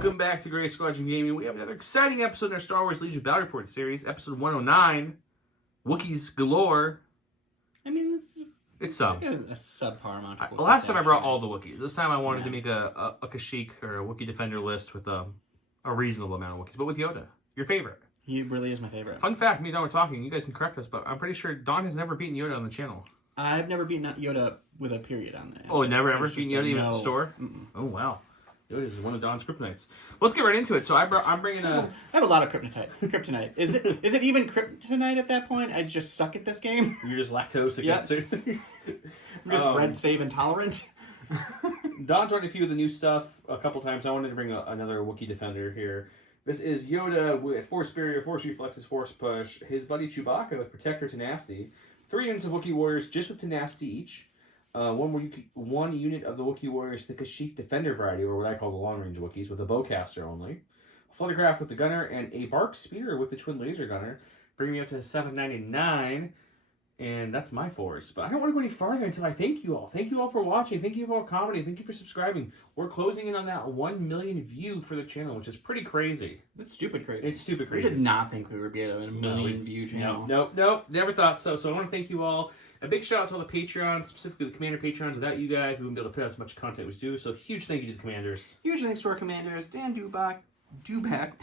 Welcome back to Grey Squadron Gaming. We have another exciting episode in our Star Wars Legion Battle Report series, episode 109, Wookiees Galore. I mean, it's some. Like a subpar amount of last time I brought all the Wookiees. This time I wanted to make a Kashyyyk or a Wookiee Defender list with a reasonable amount of Wookiees, but with Yoda, your favorite. He really is my favorite. Fun fact, me and Don were talking, you guys can correct us, but I'm pretty sure Don has never beaten Yoda on the channel. I've never beaten Yoda with a period on that. Oh, never ever beaten Yoda even at the store? Mm-mm. Oh, wow. Yoda is one of Don's kryptonites. Let's get right into it. So I'm bringing a... I have a lot of kryptonite. Is it even kryptonite at that point? I just suck at this game? You're just lactose against certain things? I'm just red save intolerant. Don's run a few of the new stuff a couple times. I wanted to bring another Wookiee Defender here. This is Yoda with Force Barrier, Force Reflexes, Force Push. His buddy Chewbacca with Protector Tenacity. 3 units of Wookiee Warriors just with Tenacity each. One unit of the Wookiee Warriors, the Kashyyyk Defender variety, or what I call the long-range Wookiees, with a bowcaster only. A Fluttercraft with the gunner, and a Bark Spear with the twin laser gunner. Bringing me up to 799, and that's my force. But I don't want to go any farther until I thank you all. Thank you all for watching. Thank you for all commenting. Thank you for subscribing. We're closing in on that 1 million view for the channel, which is pretty crazy. That's stupid crazy. It's stupid crazy. We did not think we would be at a million view channel. No, never thought so. So I want to thank you all. A big shout out to all the Patreons, specifically the Commander Patrons. Without you guys, we wouldn't be able to put out as much content as we do. So huge thank you to the Commanders. Huge thanks to our Commanders, Dan Dubak, Dubak,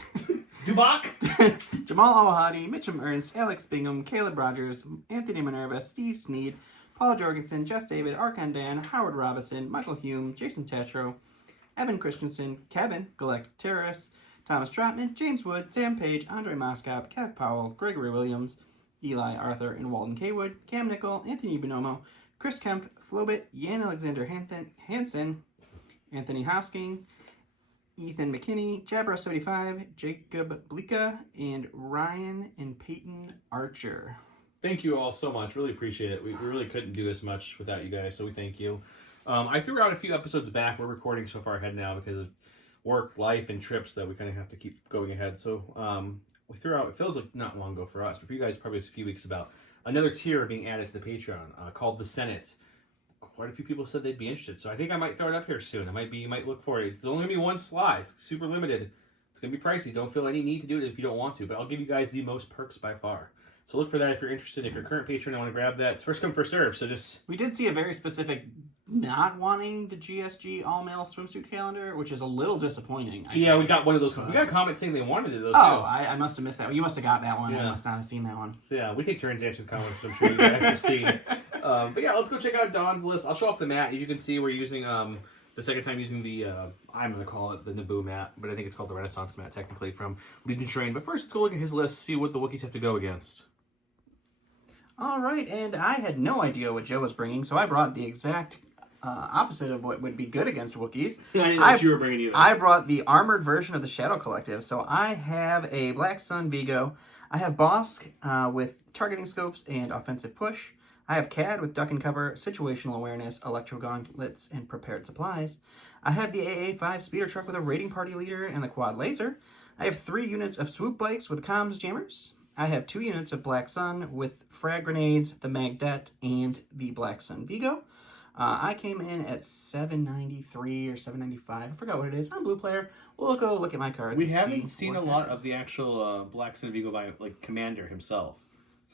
Jamal Awahadi, Mitchum Ernst, Alex Bingham, Caleb Rogers, Anthony Minerva, Steve Sneed, Paul Jorgensen, Jess David, Arkan Dan, Howard Robinson, Michael Hume, Jason Tetro, Evan Christensen, Kevin, Galactic Terrorist, Thomas Trotman, James Wood, Sam Page, Andre Moskop, Kev Powell, Gregory Williams, Eli Arthur, and Walden Kaywood, Cam Nickel, Anthony Bonomo, Chris Kemp, Flobit, Jan Alexander Hansen, Anthony Hosking, Ethan McKinney, Jabra75, Jacob Blika, and Ryan and Peyton Archer. Thank you all so much. Really appreciate it. We really couldn't do this much without you guys, so we thank you. I threw out a few episodes back. We're recording so far ahead now because of work, life, and trips that we kind of have to keep going ahead. So we threw out, it feels like not long ago for us, but for you guys, probably it's a few weeks about another tier being added to the Patreon called the Senate. Quite a few people said they'd be interested, so I think I might throw it up here soon. You might look for it. It's only going to be one slide. It's super limited. It's going to be pricey. Don't feel any need to do it if you don't want to, but I'll give you guys the most perks by far. So look for that if you're interested. If you're a current patron, I want to grab that. It's first come, first serve, so just... We did see a very specific not wanting the GSG all-male swimsuit calendar, which is a little disappointing. Yeah, we got one of those. We got a comment saying they wanted it, though, too. Oh, I must have missed that one. You must have got that one. Yeah. I must not have seen that one. So yeah, we take turns answering comments, I'm sure you guys have seen. But yeah, let's go check out Don's list. I'll show off the mat. As you can see, we're using the second time using the, I'm going to call it the Naboo mat, but I think it's called the Renaissance mat, technically, from Legion Terrain. But first, let's go look at his list, see what the Wookiees have to go against. All right, and I had no idea what Joe was bringing, so I brought the exact opposite of what would be good against Wookiees. I didn't know what you were bringing either. I brought the armored version of the Shadow Collective. So I have a Black Sun Vigo. I have Bosk with targeting scopes and offensive push. I have Cad with duck and cover, situational awareness, electro gauntlets, and prepared supplies. I have the AA-5 speeder truck with a raiding party leader and the quad laser. I have 3 units of swoop bikes with comms jammers. I have 2 units of Black Sun with frag grenades, the Magdet, and the Black Sun Vigo. I came in at 793 or 795. I forgot what it is. I'm a blue player. We'll go look at my cards. We haven't seen a lot of the actual Black Sun Vigo by Commander himself.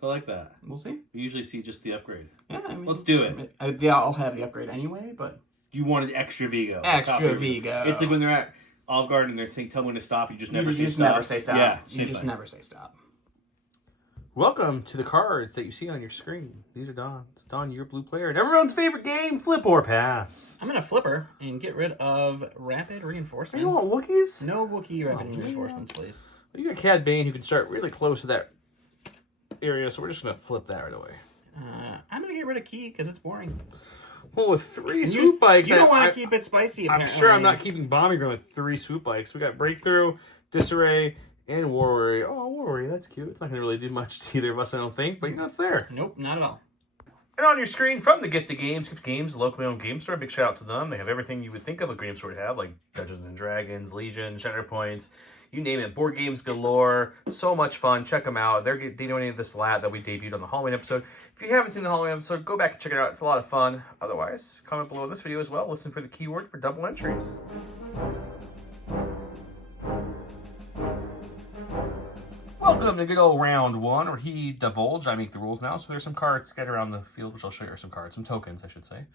So I like that. We'll see. We usually see just the upgrade. Yeah, I mean, let's do it. They all have the upgrade anyway, but... You wanted extra Vigo. Extra Vigo. It's like when they're at Olive Garden and they're saying, tell them when to stop. You just never say stop. You just never say stop. Yeah, you just never say stop. Welcome to the cards that you see on your screen. These are Don's. Don, you're a blue player. And everyone's favorite game, Flip or Pass. I'm going to flipper and get rid of Rapid Reinforcements. You want Wookiees? No Wookiee Rapid Reinforcements, please. You got Cad Bane who can start really close to that area, so we're just going to flip that right away. I'm going to get rid of Key because it's boring. Well, with 3 swoop bikes... You don't want to keep it spicy, apparently. I'm sure I'm not keeping Bombing Gun with 3 swoop bikes. We got Breakthrough, Disarray, and War Worry. Oh, War Worry, that's cute. It's not going to really do much to either of us, I don't think, but it's there. Nope, not at all. And on your screen, from the Gift of Games, locally owned game store, big shout out to them. They have everything you would think of a game store would have, like Dungeons and Dragons, Legion, Shatterpoints, you name it. Board games galore. So much fun. Check them out. They donated this lat that we debuted on the Halloween episode. If you haven't seen the Halloween episode, go back and check it out. It's a lot of fun. Otherwise, comment below this video as well. Listen for the keyword for double entries. Welcome to good old round one, where he divulged. I make the rules now, so there's some cards scattered around the field, which I'll show you, some cards, some tokens, I should say. And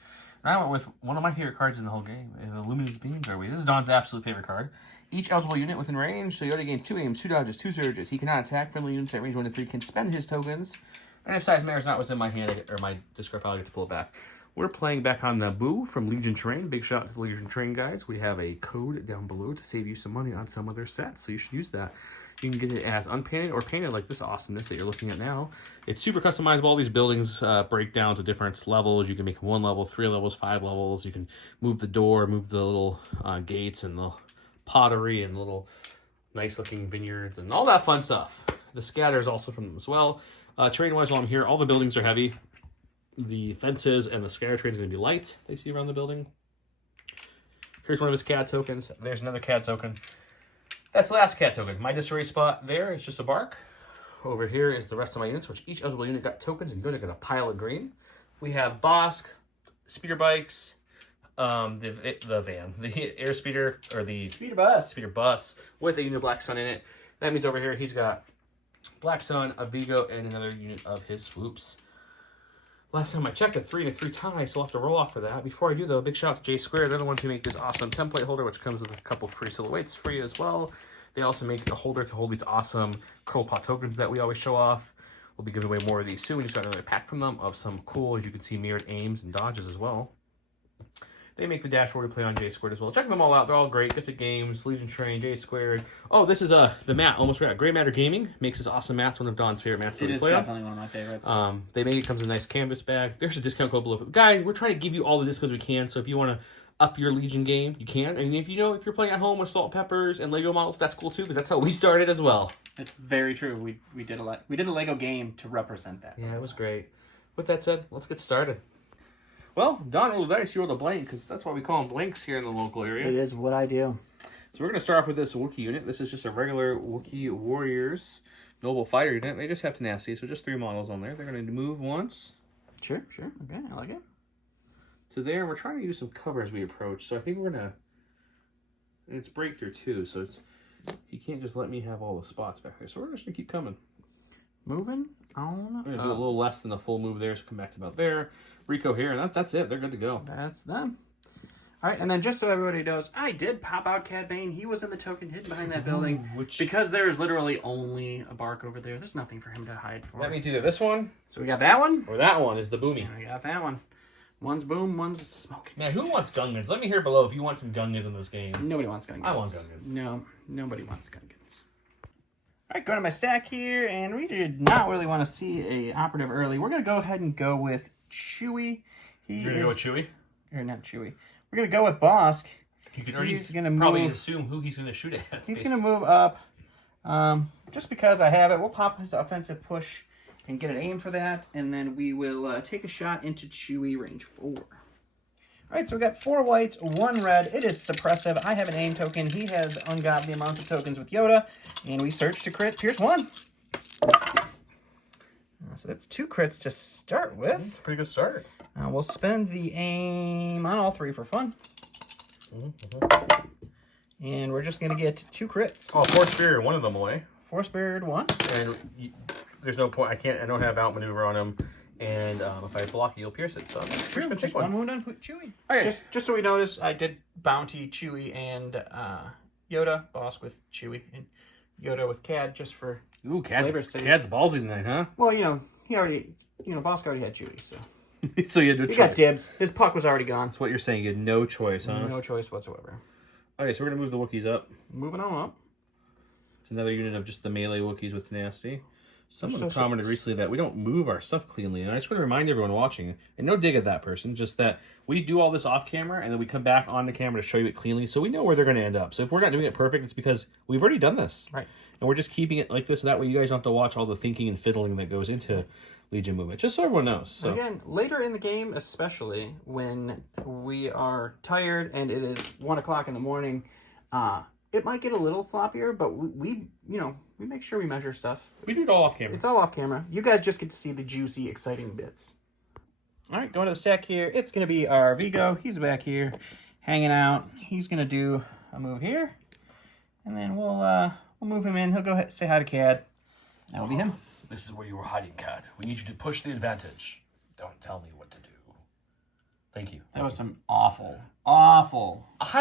I went with one of my favorite cards in the whole game, Luminous Beams. This is Don's absolute favorite card. Each eligible unit within range, so Yoda gains 2 aims, 2 dodges, 2 surges. He cannot attack. Friendly units at range 1 to 3 can spend his tokens. And if size matters not what's in my hand, or my discard pile, I get to pull it back. We're playing back on Naboo from Legion Terrain. Big shout out to the Legion Terrain guys. We have a code down below to save you some money on some of their sets, so you should use that. You can get it as unpainted or painted like this awesomeness that you're looking at now. It's super customizable. All these buildings break down to different levels. You can make them 1 level, 3 levels, 5 levels. You can move the door, move the little gates and the pottery and little nice looking vineyards and all that fun stuff. The scatter is also from them as well. Terrain-wise, while I'm here, all the buildings are heavy. The fences and the scatter trains are going to be light. They see around the building. Here's one of his CAD tokens. There's another CAD token. That's the last CAD token. My disarray spot there is just a bark. Over here is the rest of my units, which each eligible unit got tokens and good. I got a pile of green. We have Bosk, speeder bikes, the van, the air speeder, or the speeder bus with a unit of Black Sun in it. That means over here he's got Black Sun, a Vigo, and another unit of his swoops. Last time I checked, a 3 and a 3 tie, so I'll have to roll off for that. Before I do, though, big shout out to J Square. They're the ones who make this awesome template holder, which comes with a couple free silhouettes free as well. They also make a holder to hold these awesome Curl Pot tokens that we always show off. We'll be giving away more of these soon. We just got another pack from them of some cool, as you can see, mirrored aims and dodges as well. They make the dashboard we play on J Squared as well. Check them all out. They're all great. Gifted Games, Legion Train, J Squared. Oh, this is the mat. Almost forgot. Gray Matter Gaming makes this awesome mat. It's one of Don's favorite mats. It is definitely one of my favorites. They make it comes in a nice canvas bag. There's a discount code below. Guys, we're trying to give you all the discounts we can. So if you want to up your Legion game, you can. And if you're playing at home with salt, peppers, and Lego models, that's cool too, because that's how we started as well. It's very true. We did a Lego game to represent that. Yeah, it was great. With that said, let's get started. Well, Don rolled the dice. You rolled a blank, because that's why we call them blanks here in the local area. It is what I do. So we're going to start off with this Wookiee unit. This is just a regular Wookiee Warriors Noble Fighter unit. They just have tenacity, so just 3 models on there. They're going to move once. Sure. Okay, I like it. To there, we're trying to use some cover as we approach. So I think we're going to... And it's breakthrough, too, so he can't just let me have all the spots back there. So we're just going to keep coming. Moving on. We're going to do a little less than a full move there, so come back to about there. Rico here, and that's it. They're good to go. That's them. All right, and then just so everybody knows, I did pop out Cad Bane. He was in the token hidden behind that building. Because there is literally only a bark over there. There's nothing for him to hide for. That means either this one, so we got that one, or that one is the Boomy. And we got that one. One's boom, one's smoking. Man, who wants Gungans? Let me hear below if you want some Gungans in this game. Nobody wants Gungans. I want Gungans. No, nobody wants Gungans. All right, going to my stack here, and we did not really want to see a operative early. We're going to go ahead and go with Chewie. You're going to go with Chewie? Or not Chewie. We're going to go with Bosk. You can already probably assume who he's going to shoot at. He's going to move up. Just because I have it, we'll pop his offensive push and get an aim for that, and then we will take a shot into Chewie range 4. All right, so we got 4 whites, 1 red. It is suppressive. I have an aim token. He has ungodly amounts of tokens with Yoda, and we search to crit Pierce 1. So that's 2 crits to start with. Pretty good start. We'll spend the aim on all 3 for fun. And we're just going to get 2 crits. Oh, Force Spirit, one of them away. Force Spirit 1. And there's no point. I don't have outmaneuver on him. And if I block it, you'll pierce it. So I'm just going to take one. 1 wound on Chewie. Okay. Just so we notice, I did bounty Chewie and Yoda. Bosk with Chewie and Yoda with Cad, just for flavor's sake. Cad's ballsy tonight, huh? Well, Bosk already had Chewie, so. So you had no choice. He got dibs. His puck was already gone. That's what you're saying. You had no choice, huh? No choice whatsoever. Okay, so we're going to move the Wookiees up. Moving on up. It's another unit of just the melee Wookiees with tenacity. Someone commented recently that we don't move our stuff cleanly, and I just want to remind everyone watching, and no dig at that person, just that we do all this off camera, and then we come back on the camera to show you it cleanly, so we know where they're going to end up. So if we're not doing it perfect, it's because we've already done this. Right. And we're just keeping it like this, so that way you guys don't have to watch all the thinking and fiddling that goes into Legion movement, just so everyone knows. So. Again, later in the game, especially when we are tired and it is 1 o'clock in the morning, it might get a little sloppier, but we make sure we measure stuff. We do it all off camera. It's all off camera. You guys just get to see the juicy, exciting bits. All right, going to the stack here. It's going to be our Vigo. He's back here hanging out. He's going to do a move here, and then we'll move him in. He'll go ahead, say hi to Cad. That will be him. This is where you were hiding, Cad. We need you to push the advantage. Don't tell me what to do. Thank you. That was some awful. I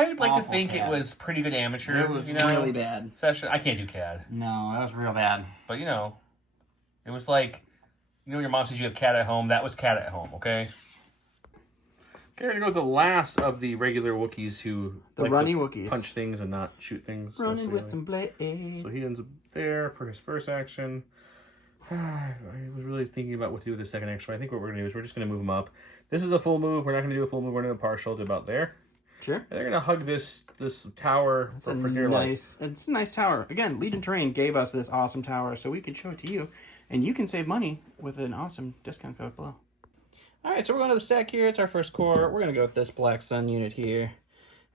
would like to Awful think CAD. it was pretty good amateur. It was you know, really bad. session. I can't do CAD, No, that was real bad. but you know, it was like, you know, your mom says you have CAD at home. That was CAD at home. Okay. Okay, we're gonna go with the last of the regular Wookiees who The like runny to Wookiees. punch things and not shoot things. Running with necessarily. some blades. So he ends up there for his first action. I was really thinking about what to do with the second action, but I think what we're going to do is we're just going to move him up. This is a full move. We're not going to do a full move. We're going to do a partial to about there. Sure. And they're going to hug this tower for dear life. It's a nice tower. Again, Legion Terrain gave us this awesome tower, so we could show it to you. And you can save money with an awesome discount code below. All right, so we're going to the stack here. It's our first core. We're going to go with this Black Sun unit here.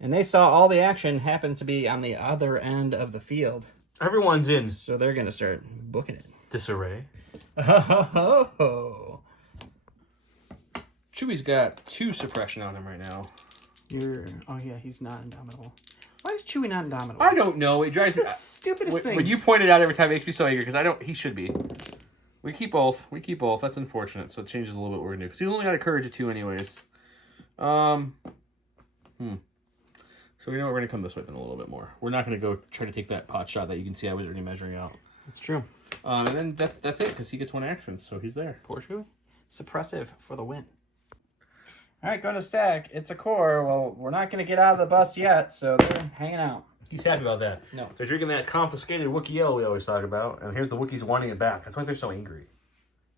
And they saw all the action happen to be on the other end of the field. Everyone's in So they're going to start booking it. disarray. Oh, Chewie's got 2 suppression on him right now. Oh yeah, he's not indomitable. Why is Chewie not indomitable? I don't know. It drives me. It's the stupidest thing. When you point it out every time, it makes me so angry because I don't. He should be. We keep both. That's unfortunate. So it changes a little bit what we're gonna do because he's only got a courage of 2 anyways. So we know we're gonna come this way then a little bit more. We're not gonna go try to take that pot shot that you can see I was already measuring out. It's true. And then that's it because he gets 1 action, so he's there. Poor Chewie. Suppressive for the win. All right, going to stack. It's a core. Well, we're not going to get out of the bus yet, so they're hanging out. He's happy about that. No. They're drinking that confiscated Wookiee ale we always talk about, and here's the Wookiees wanting it back. That's why they're so angry.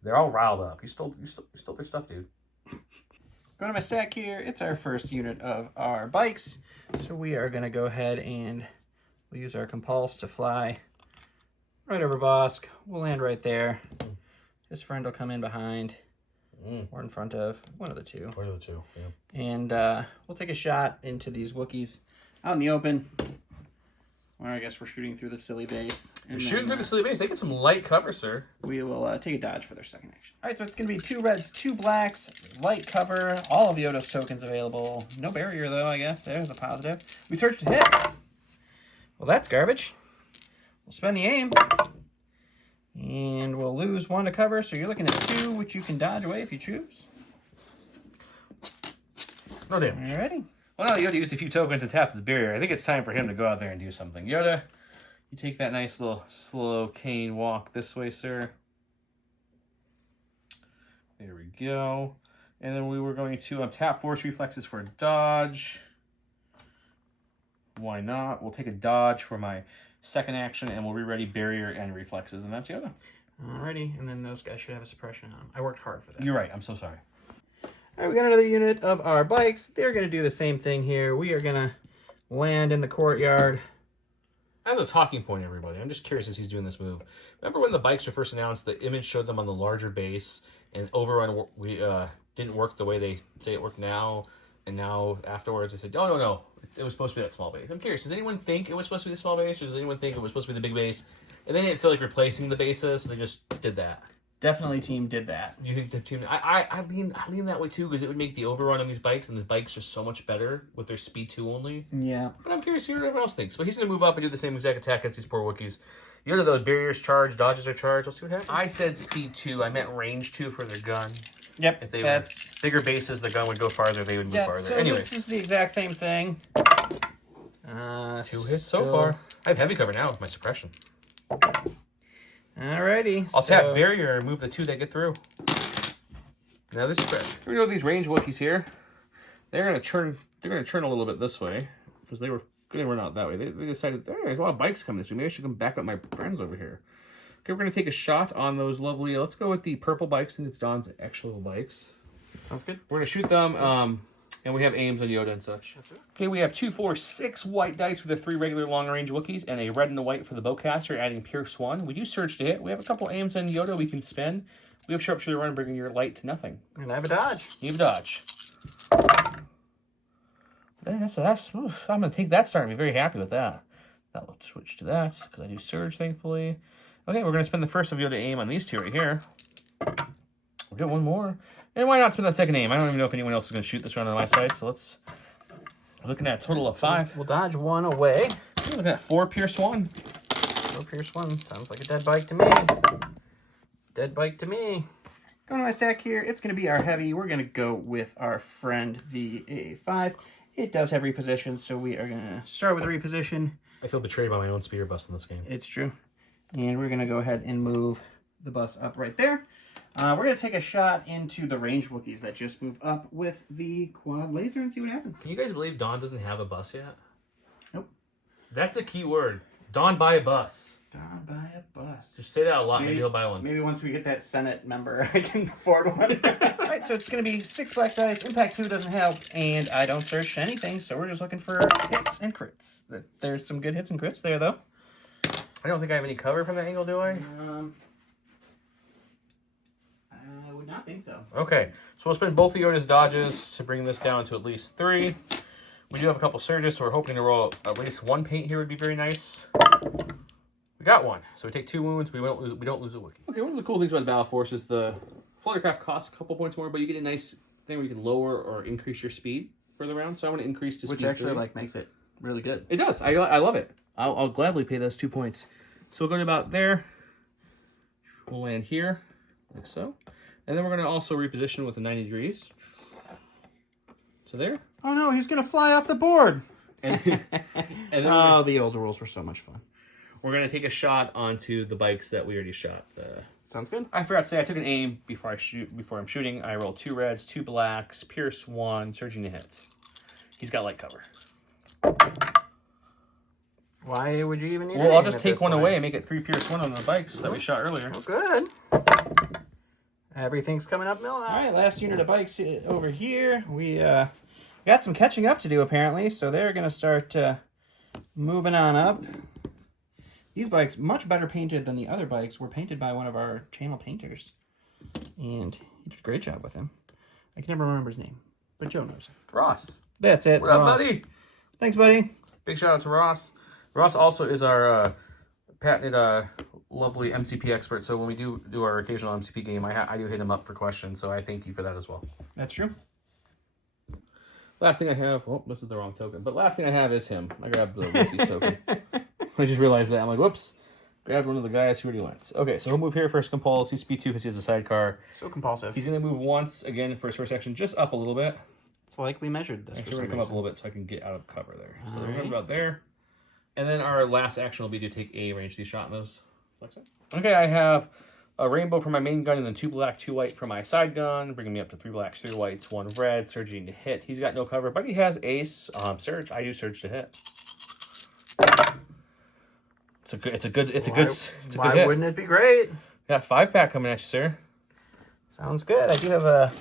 They're all riled up. You stole their stuff, dude. Going to my stack here. It's our first unit of our bikes, so we are going to go ahead and we'll use our compulse to fly right over Bosk. We'll land right there. His friend will come in behind. Or in front of, one of the two. One of the 2, yeah. And we'll take a shot into these Wookiees out in the open. Or I guess we're shooting through the silly base. You're shooting through the silly base. They get some light cover, sir. We will take a dodge for their second action. All right, so it's going to be 2 reds, 2 blacks, light cover, all of Yoda's tokens available. No barrier, though, I guess. There's a positive. We search to hit. Well, that's garbage. We'll spend the aim. And we'll lose 1 to cover, so you're looking at 2, which you can dodge away if you choose. No damage. Alrighty. Well, now Yoda used a few tokens and tapped his barrier. I think it's time for him to go out there and do something. Yoda, you take that nice little slow cane walk this way, sir. There we go. And then we were going to tap force reflexes for a dodge. Why not? We'll take a dodge for my second action, and we'll re-ready barrier and reflexes, and that's Yoda. Alrighty, and then those guys should have a suppression on them. I worked hard for that. You're right. I'm so sorry. Alright, we got another unit of our bikes. They're going to do the same thing here. We are going to land in the courtyard. As a talking point, everybody, I'm just curious as he's doing this move. Remember when the bikes were first announced, the image showed them on the larger base, and Overrun didn't work the way they say it worked now, and now afterwards they said, oh, no, it was supposed to be that small base. I'm curious, does anyone think it was supposed to be the small base, or does anyone think it was supposed to be the big base? And they didn't feel like replacing the bases, so they just did that. Definitely team did that. You think the team? I lean that way too because it would make the overrun on these bikes and the bikes just so much better with their speed 2 only. Yeah. But I'm curious to hear what everyone else thinks. But he's gonna move up and do the same exact attack against these poor Wookiees. You know those barriers charge, dodges are charged. Let's see what happens. I said speed 2. I meant range 2 for their gun. Yep. If they were bigger bases, the gun would go farther. They would move farther. So Anyways, this is the exact same thing. 2 hits so far. I have heavy cover now with my suppression. Alrighty. I'll tap barrier and move the 2 that get through. Now this is here we go. These range Wookiees here. They're gonna churn. They're gonna churn a little bit this way because they were gonna run out that way. They decided there's a lot of bikes coming this way. Maybe I should come back up my friends over here. Okay, we're gonna take a shot on those lovely. Let's go with the purple bikes. I think it's Don's actual bikes. Sounds good. We're gonna shoot them. And we have aims on Yoda and such. Okay, we have 2, 4, 6 white dice for the 3 regular long-range Wookiees, and a red and a white for the bowcaster, adding Pierce 1. We do surge to hit. We have a couple aims on Yoda we can spend. We have sharpshooter run, bringing your light to nothing. And I have a dodge. You have a dodge. I'm going to take that start and be very happy with that. That will switch to that, because I do surge, thankfully. Okay, we're going to spend the first of Yoda aim on these 2 right here. We'll get 1 more. And why not spend that second aim? I don't even know if anyone else is going to shoot this round on my side, so we're looking at a total of 5. We'll dodge 1 away. We're looking at 4 Pierce 1. 4 Pierce 1. Sounds like a dead bike to me. Dead bike to me. Going to my stack here, it's going to be our heavy. We're going to go with our friend, the AA5. It does have reposition, so we are going to start with reposition. I feel betrayed by my own speeder bus in this game. It's true. And we're going to go ahead and move the bus up right there. We're going to take a shot into the range Wookiees that just move up with the quad laser and see what happens. Can you guys believe Don doesn't have a bus yet? Nope. That's the key word. Don, buy a bus. Don, buy a bus. Just say that a lot. Maybe he'll buy one. Maybe once we get that Senate member, I can afford one. Alright, so it's going to be 6 black dice. Impact 2 doesn't help, and I don't search anything, so we're just looking for hits and crits. There's some good hits and crits there, though. I don't think I have any cover from that angle, do I? I would not think so. Okay, so we'll spend both of Yoda's dodges to bring this down to at least 3. We do have a couple surges, so we're hoping to roll at least 1 paint here would be very nice. We got 1, so we take 2 wounds. We don't lose a Wookiee. Okay, one of the cool things about the Battle Force is the Fluttercraft costs a couple points more, but you get a nice thing where you can lower or increase your speed for the round. So I want to increase to Which speed actually 3. makes it really good. It does. I love it. I'll gladly pay those 2 points. So we'll go to about there. We'll land here, like so. And then we're going to also reposition with the 90 degrees. So there. Oh no, he's going to fly off the board. And then The older rules were so much fun. we're going to take a shot onto the bikes that we already shot. Sounds good. I forgot to say, I took an aim before I'm shooting. I rolled 2 reds, 2 blacks, pierce 1, surging to hit. He's got light cover. Why would you even need Well, I'll just take one away and make it 3 pierce 1 on the bikes that we shot earlier. Oh, good. Everything's coming up, Mill. All right, last unit of bikes over here. We got some catching up to do, apparently, so they're going to start moving on up. These bikes, much better painted than the other bikes, were painted by one of our channel painters. And he did a great job with him. I can never remember his name, but Joe knows him. Ross. That's it. What up, Ross. buddy? Thanks, buddy. Big shout out to Ross. Ross also is our patented, lovely MCP expert. So when we do our occasional MCP game, I do hit him up for questions. So I thank you for that as well. That's true. Last thing I have... Oh, this is the wrong token. But last thing I have is him. I grabbed the Wookiees token. I just realized that. I'm like, whoops. Grabbed one of the guys who already went. Okay, so he'll move here first compulse. He's speed 2 because he has a sidecar. So compulsive. He's going to move once again for his first action, just up a little bit. It's like we measured this. Actually, we're going to come up a little bit so I can get out of cover there. So we're going to Alright. go about there. And then our last action will be to take a range D shot in those. Okay, I have a rainbow for my main gun and then 2 black, 2 white for my side gun, bringing me up to 3 blacks, 3 whites, 1 red, surging to hit. He's got no cover, but he has ace, surge. I do surge to hit. It's a good hit. Why wouldn't it be great? Got 5-pack coming at you, sir. Sounds good. I do have a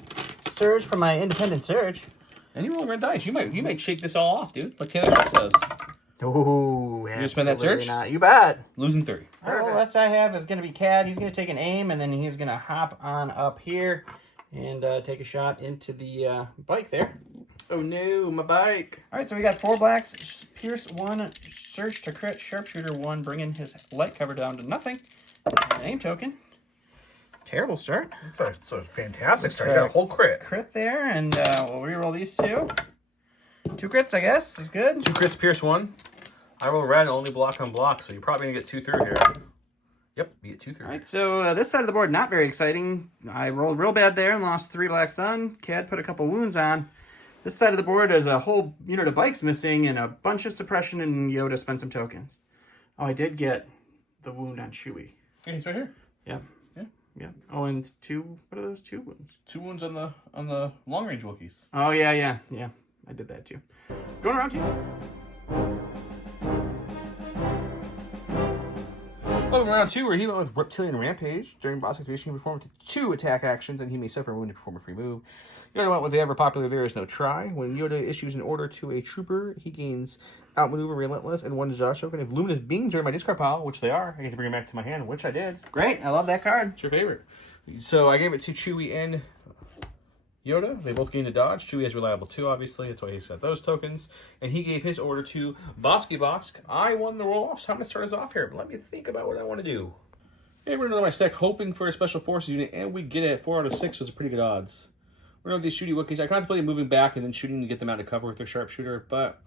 surge for my independent surge. And you roll red dice. You might shake this all off, dude. Like Taylor Swift says. Oh, You spend that surge? not. You bet. Losing 3. All right, well, last I have is going to be Cad. He's going to take an aim, and then he's going to hop on up here and take a shot into the bike there. Oh no, my bike. All right, so we got 4 blacks, pierce 1, surge to crit, sharpshooter 1, bringing his light cover down to nothing. And an aim token. Terrible start. It's a fantastic start. You got a whole crit. Crit there, and we'll reroll these 2. 2 crits, I guess, is good. 2 crits, pierce 1. I roll red, only block on block, so you're probably going to get 2 through here. Yep, you get 2 through. All right, so this side of the board, not very exciting. I rolled real bad there and lost 3 black sun. Cad put a couple wounds on. This side of the board is a whole unit of bikes missing and a bunch of suppression, and Yoda spent some tokens. Oh, I did get the wound on Chewie. Yeah, he's right here. Yeah. Yeah. Yeah. Oh, and 2, what are those 2 wounds? 2 wounds on the long range Wookiees. Oh, yeah. I did that too. Going around to you. Welcome to round 2, where he went with Reptilian Rampage. During boss activation, he performed 2 attack actions, and he may suffer a wound to perform a free move. Yoda went with the ever-popular There Is No Try. When Yoda issues an order to a trooper, he gains Outmaneuver, Relentless, and 1 Josh token. If luminous beings are in my discard pile, which they are, I get to bring them back to my hand, which I did. Great. I love that card. It's your favorite. So I gave it to Chewie and Yoda. They both gained a dodge. Chewie has reliable 2, obviously. That's why he's got those tokens. And he gave his order to Bosky Bosk. I won the roll-off, so I'm going to start us off here. But let me think about what I want to do. Hey, we're going to my stack hoping for a Special Forces unit, and we get it. 4 out of 6 was a pretty good odds. We're going to these shooty Wookiees. I contemplated moving back and then shooting to get them out of cover with their sharpshooter, but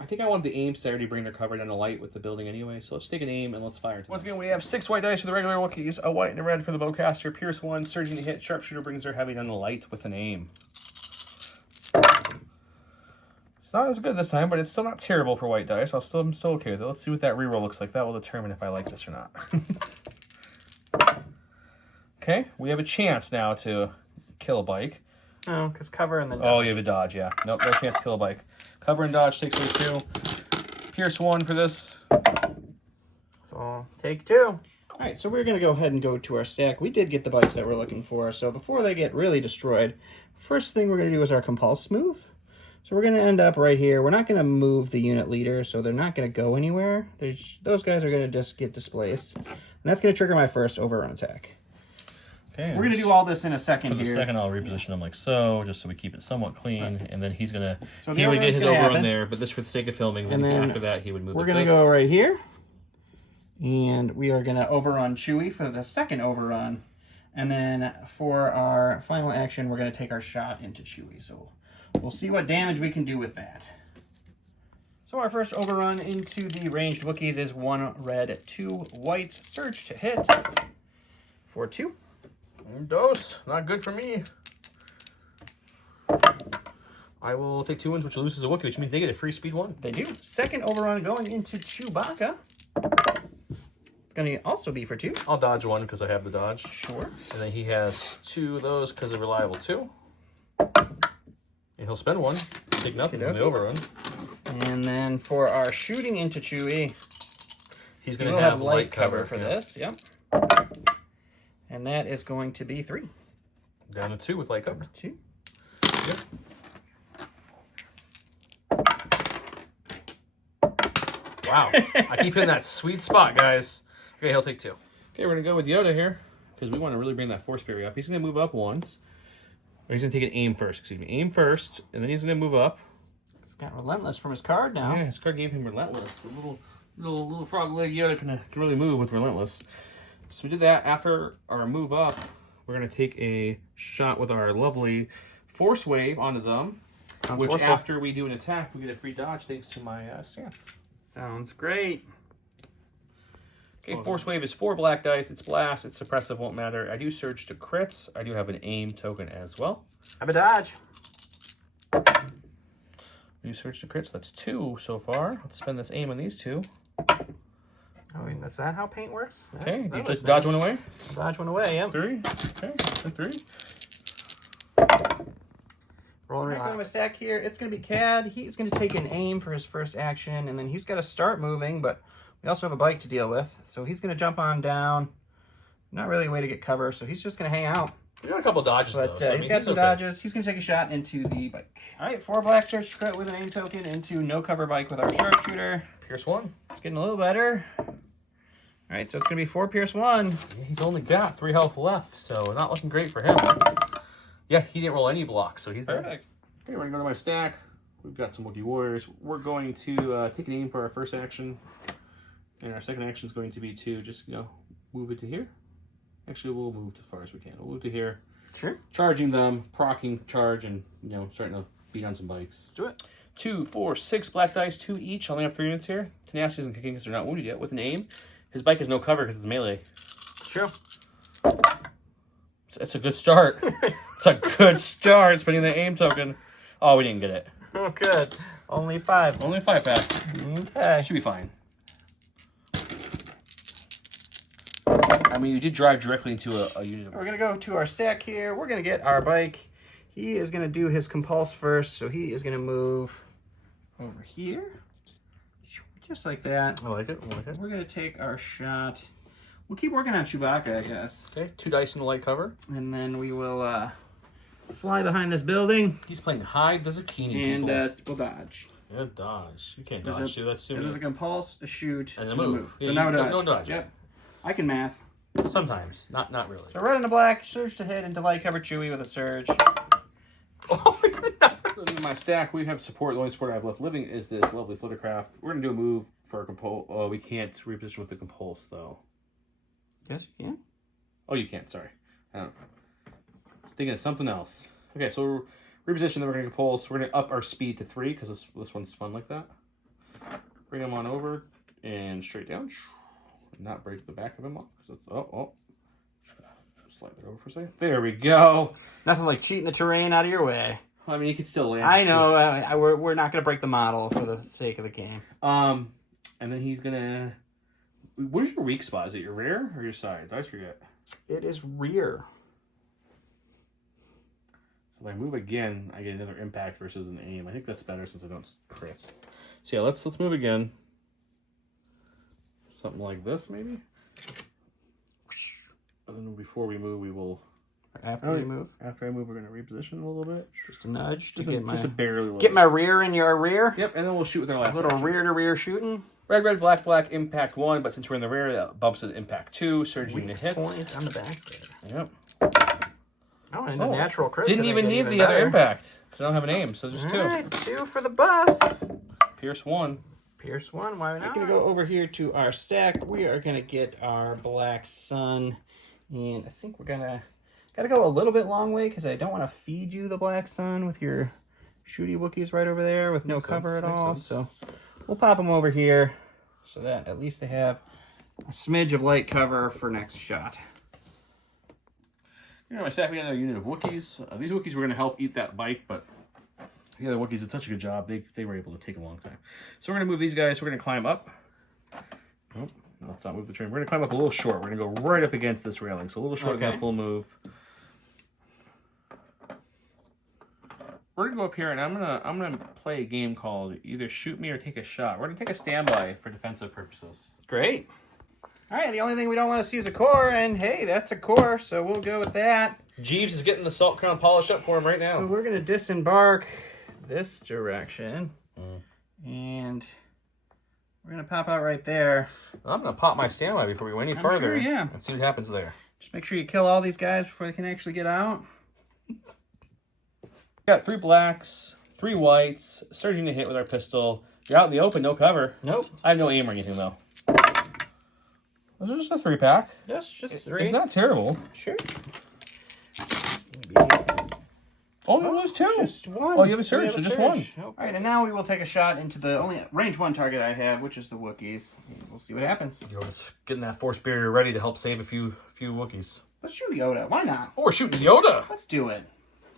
I think I want the aim to already bring their cover down to light with the building anyway, so let's take an aim and let's fire. Once again, we have 6 white dice for the regular Wookiees, a white and a red for the bowcaster, pierce 1, surging to hit, sharpshooter brings their heavy down to light with an aim. It's not as good this time, but it's still not terrible for white dice. I'm still okay with it. Let's see what that reroll looks like. That will determine if I like this or not. Okay, we have a chance now to kill a bike. Oh, because cover and then dodge. Oh, you have a dodge, yeah. Nope, no chance to kill a bike. Cover and dodge takes away 2. Pierce 1 for this. So take 2. All right, so we're going to go ahead and go to our stack. We did get the bikes that we're looking for, so before they get really destroyed, first thing we're going to do is our compulse move. So we're going to end up right here. We're not going to move the unit leader, so they're not going to go anywhere. Those guys are going to just get displaced. And that's going to trigger my first overrun attack. Okay. We're going to do all this in a second For the here. second, I'll reposition him like so, just so we keep it somewhat clean. Right. And then he's going to... So he would get his overrun happen. there, but this for the sake of filming. And then after that, he would move we're like going to this. go right here. And we are going to overrun Chewie for the second overrun. And then for our final action, we're going to take our shot into Chewie. So we'll see what damage we can do with that. So our first overrun into the ranged Wookiees is 1 red, 2 white, surge to hit for 2. Dose. Not good for me. I will take 2 wins, which loses a Wookiee, which means they get a free speed 1. They do. Second overrun going into Chewbacca. It's going to also be for 2. I'll dodge 1 because I have the dodge. Sure. And then he has 2 of those because of reliable 2. And he'll spend 1. Take nothing from the overrun. And then for our shooting into Chewie, He's we going will to have light cover for yeah. this. Yep. And that is going to be 3. Down to 2 with light cover. 2. Yep. Wow. I keep hitting that sweet spot, guys. Okay, he'll take 2. Okay, we're going to go with Yoda here because we want to really bring that force barrier up. He's going to move up once. Or he's going to take an aim first, excuse me. Aim first, and then he's going to move up. He's got Relentless from his card now. Yeah, his card gave him Relentless. A little frog leg Yoda can really move with Relentless. So we did that. After our move up, we're going to take a shot with our lovely Force Wave onto them. Sounds which forceful. after we do an attack, we get a free dodge thanks to my stance. Sounds great. Okay, Force Wave is 4 black dice. It's blast. It's suppressive. Won't matter. I do surge to crits. I do have an aim token as well. Have a dodge. You surge to crits. That's 2 so far. Let's spend this aim on these 2. Oh, wait, that's that how paint works? Okay, That you looks just dodge nice. 1 away. Dodge 1 away, yep. 3. Okay, 3. Rolling right on my stack here. It's going to be Cad. He's going to take an aim for his first action, and then he's got to start moving, but we also have a bike to deal with. So he's going to jump on down. Not really a way to get cover, so he's just going to hang out. We got a couple dodges, But though. So, he's got some okay. dodges. He's going to take a shot into the bike. All right, 4 black search crit with an aim token into no cover bike with our sharpshooter. Pierce 1. It's getting a little better. All right, so it's going to be 4 pierce 1. He's only got 3 health left, so not looking great for him. Yeah, he didn't roll any blocks, so he's dead. Perfect. Okay, we're going to go to my stack. We've got some Wookiee warriors. We're going to take an aim for our first action. And our second action is going to be to just, move it to here. Actually, we'll move as far as we can. We'll move to here. Sure. Charging them, proccing charge, and, starting to beat on some bikes. Do it. 2, 4, 6 black dice, 2 each. I only have 3 units here. Tenacity isn't kicking because they're not wounded yet. With an aim, his bike has no cover because it's melee. Sure. It's a good start. It's a good start, spending the aim token. Oh, we didn't get it. Oh, good. Only 5. Only a 5 pack. Okay. Should be fine. I mean, you did drive directly into a unit. We're going to go to our stack here. We're going to get our bike. He is going to do his compulse first, so he is going to move over here. Just like that. I like it. I like it. We're going to take our shot. We'll keep working on Chewbacca, I guess. Okay, 2 dice in the light cover. And then we will fly behind this building He's playing hide the zucchini, and people. We'll dodge. Yeah, dodge. You can't There's dodge, dude. That's too There's a many. compulse, a shoot, And a a move. Yeah, So now you- dodge. no dodge. Yep. I can math. Sometimes. Not really. So red and a black, surge to hit into light cover Chewie with a surge. In my stack, we have support. The only support I have left living is this lovely flittercraft. We're going to do a move for a compulse. Oh, we can't reposition with the compulse, though. Yes, you can. Oh, you can't. Sorry. Thinking of something else. Okay, so reposition, then we're going to compulse. We're going to up our speed to 3 because this one's fun like that. Bring him on over and straight down. Not break the back of him off. Because slide that over for a second. There we go. Nothing like cheating the terrain out of your way. I mean, you could still land. I know. We're not going to break the model for the sake of the game. And then he's going to... Where's your weak spot? Is it your rear or your sides? I always forget. It is rear. So if I move again, I get another impact versus an aim. I think that's better since I don't crit. So yeah, let's move again. Something like this, maybe? And then before we move, we will... After you move? After I move, we're going to reposition a little bit. Just a nudge to Just a barely little get my rear in your rear. Yep, and then we'll shoot with our last A little action. rear-to-rear shooting. Red, red, black, black, impact 1, but since we're in the rear, that bumps it impact 2, surging Weak to hits. point on the back there. Yep. Oh, and a natural crit. Didn't even need the other impact, because I don't have an aim, so just 2. All right, 2 for the bus. Pierce 1. Pierce 1, why not? We're going to go over here to our stack. We are going to get our Black Sun. And I think we're going to... Got to go a little bit long way, because I don't want to feed you the Black Sun with your shooty Wookiees right over there with no cover at all. So we'll pop them over here so that at least they have a smidge of light cover for next shot. You know, I sat behind another unit of Wookiees. These Wookiees were going to help eat that bike, but the other Wookiees did such a good job, they were able to take a long time. So we're going to move these guys. We're going to climb up. Nope, let's not move the train. We're going to climb up a little short. We're going to go right up against this railing, so a little short than a full move. We're going to go up here, and I'm gonna play a game called either shoot me or take a shot. We're going to take a standby for defensive purposes. Great. All right, the only thing we don't want to see is a core, and hey, that's a core, so we'll go with that. Jeeves is getting the salt crown polish up for him right now. So we're going to disembark this direction, and we're going to pop out right there. I'm going to pop my standby before we go any further. Sure, yeah. And see what happens there. Just make sure you kill all these guys before they can actually get out. Got 3 blacks, 3 whites, surging to hit with our pistol. You're out in the open, no cover. Nope. I have no aim or anything, though. This is just a 3-pack. Yes, just 3. It's not terrible. Sure. Oh, you lose 2. Just 1. Oh, you have a surge, so just 1. All right, and now we will take a shot into the only range 1 target I have, which is the Wookiees. We'll see what happens. Yoda's getting that force barrier ready to help save a few Wookiees. Let's shoot Yoda. Why not? Oh, we're shooting Yoda! Let's do it.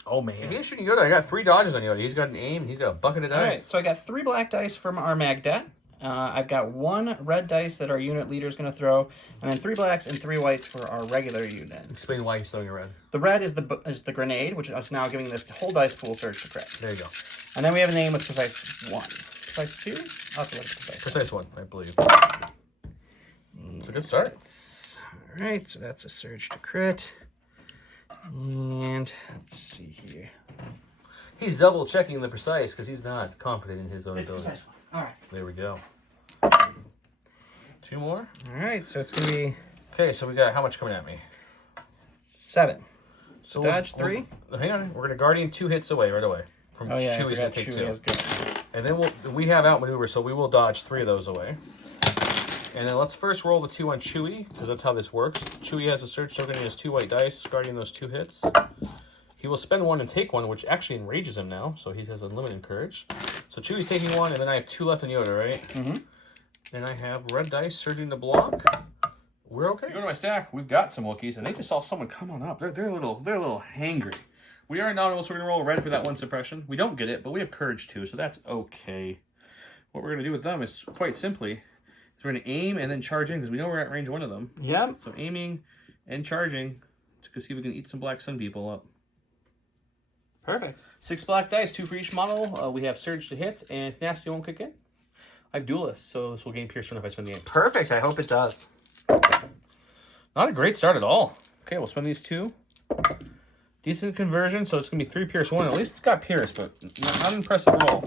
Oh, man. If he's shooting Yoda, I got 3 dodges on Yoda. He's got an aim, he's got a bucket of dice. All right, so I got 3 black dice from our Magdet. I've got 1 red dice that our unit leader is going to throw, and then 3 blacks and 3 whites for our regular unit. Explain why he's throwing a red. The red is the grenade, which is now giving this whole dice pool surge to crit. There you go. And then we have a name with precise 1. Precise 2? I'll have to look at precise. Precise 1, I believe. It's a good start. All right, so that's a surge to crit. And let's see here. He's double checking the precise because he's not confident in his own It's ability. precise 1. All right. There we go. 2 more. All right, so it's going to be Okay, so we got how much coming at me? 7. So Dodge 3. Hang on, we're gonna Guardian 2 hits away right away from Oh yeah, Chewie's I gonna forgot take Chewie 2, has good. and then we have outmaneuver, so we will dodge 3 of those away. And then let's first roll the 2 on Chewie because that's how this works. Chewie has a surge token and has 2 white dice, Guardian those 2 hits. He will spend 1 and take 1, which actually enrages him now, so he has unlimited courage. So Chewie's taking 1, and then I have 2 left in Yoda, right? Mm-hmm. Then I have red dice surging to block. We're okay. You go to my stack. We've got some Wookiees, and they just saw someone come on up. They're a little hangry. We are inaudible, so we're gonna roll red for that 1 suppression. We don't get it, but we have courage too, so that's okay. What we're gonna do with them is quite simply, we're gonna aim and then charge in because we know we're at range 1 of them. Yep. So aiming and charging to see if we can eat some Black Sun people up. Perfect. 6 black dice, 2 for each model. We have surge to hit, and if nasty won't kick in, I have duelist, so this will gain Pierce 1 if I spend the aim. Perfect. I hope it does. Not a great start at all. Okay, we'll spend these 2. Decent conversion, so it's going to be 3 Pierce 1. At least it's got Pierce, but not an impressive roll.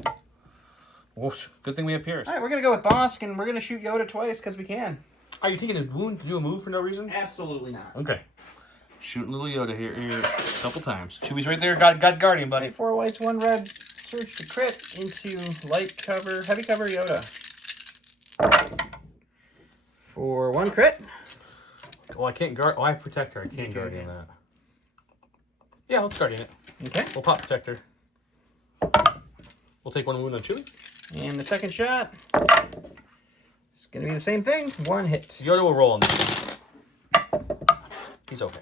Whoosh. Good thing we have Pierce. All right, we're going to go with Bosk, and we're going to shoot Yoda twice because we can. Are you taking a wound to do a move for no reason? Absolutely not. Okay. Shooting little Yoda here a couple times. Chewie's right there. Got Guardian, buddy. 4 whites, 1 red. Surge to crit into light cover, heavy cover Yoda. For 1 crit. Oh, I can't guard. Oh, I have Protector. I can't Guardian that. Yeah, let's Guardian it. Okay. We'll pop Protector. We'll take 1 wound on Chewie. And the second shot. It's going to be the same thing. 1 hit. Yoda will roll on this. He's okay.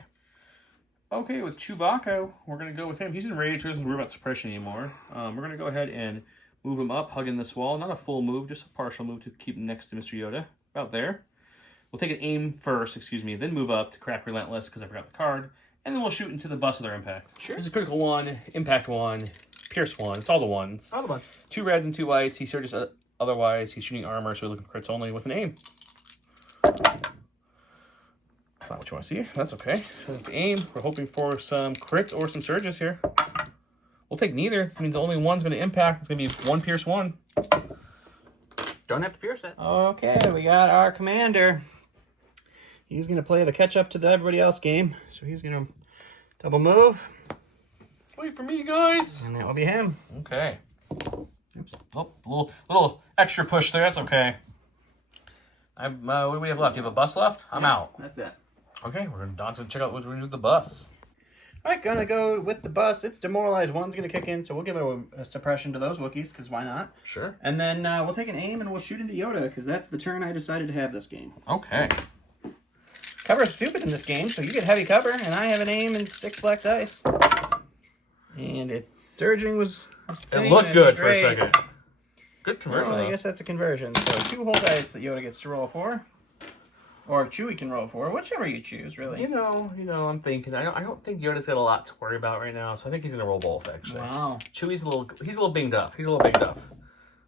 Okay, with Chewbacca, we're going to go with him. He's enraged. He doesn't worry about suppression anymore. We're going to go ahead and move him up, hugging this wall. Not a full move, just a partial move to keep him next to Mr. Yoda. About there. We'll take an aim first, then move up to crack Relentless because I forgot the card. And then we'll shoot into the bus with our impact. Sure. This is a critical 1, impact 1, pierce 1. It's all the 1s. All the ones. 2 reds and 2 whites. He surges otherwise. He's shooting armor, so we're looking for crits only with an aim. That's not what you want to see. That's okay. That's the aim. We're hoping for some crits or some surges here. We'll take neither. It means the only one's going to impact. It's going to be 1 pierce 1. Don't have to pierce it. Okay, we got our commander. He's going to play the catch-up to the everybody else game. So he's going to double move. Wait for me, guys. And that will be him. Okay. Oops. Oh, little extra push there. That's okay. What do we have left? Do you have a bus left? I'm out. That's it. Okay, Don's going to check out what we're going to do with the bus. All right, gonna go with the bus. It's demoralized. 1's gonna kick in, so we'll give it a suppression to those Wookiees, because why not? Sure. And then we'll take an aim and we'll shoot into Yoda, because that's the turn I decided to have this game. Okay. Cover's stupid in this game, so you get heavy cover, and I have an aim and 6 black dice. And its surging was It looked good for a great. second. Good conversion, Well, I though. guess that's a conversion. So 2 whole dice that Yoda gets to roll for. Or Chewie can roll for, whichever you choose, really. You know, I'm thinking. I don't think Yoda's got a lot to worry about right now, so I think he's gonna roll both. Actually, Wow. Chewie's a little binged up.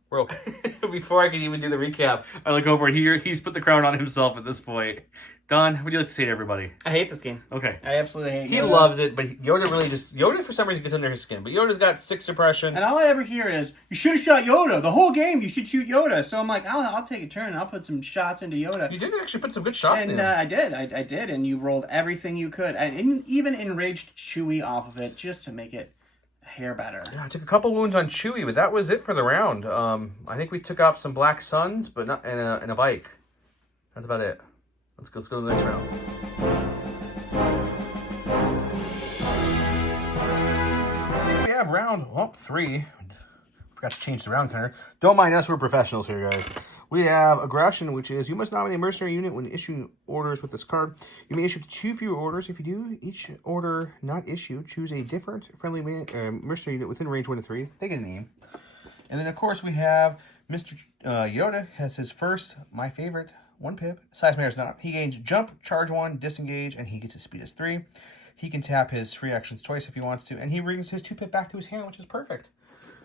We're okay. Before I can even do the recap, I look over here. He's put the crown on himself at this point. Don, what would you like to say to everybody? I hate this game. Okay. I absolutely hate He Yoda. loves it, but Yoda for some reason gets under his skin. But Yoda's got 6 suppression. And all I ever hear is, you should have shot Yoda. The whole game, you should shoot Yoda. So I'm like, I'll take a turn and I'll put some shots into Yoda. You did actually put some good shots in. And I did. And you rolled everything you could. And even enraged Chewie off of it just to make it a hair better. Yeah, I took a couple wounds on Chewie, but that was it for the round. I think we took off some Black Suns, but not and a bike. That's about it. Let's go to the next round. We have round 3. Forgot to change the round counter. Don't mind us, we're professionals here, guys. We have aggression, which is you must nominate a mercenary unit when issuing orders with this card. You may issue 2 fewer orders. If you do, each order not issued, choose a different friendly mercenary unit within range 1 to 3. They get a name. And then, of course, we have Mr. Yoda has his first, my favorite, 1 pip. Size matters not. He gains jump, charge 1, disengage, and he gets his speed as 3. He can tap his free actions twice if he wants to, and he brings his 2 pip back to his hand, which is perfect.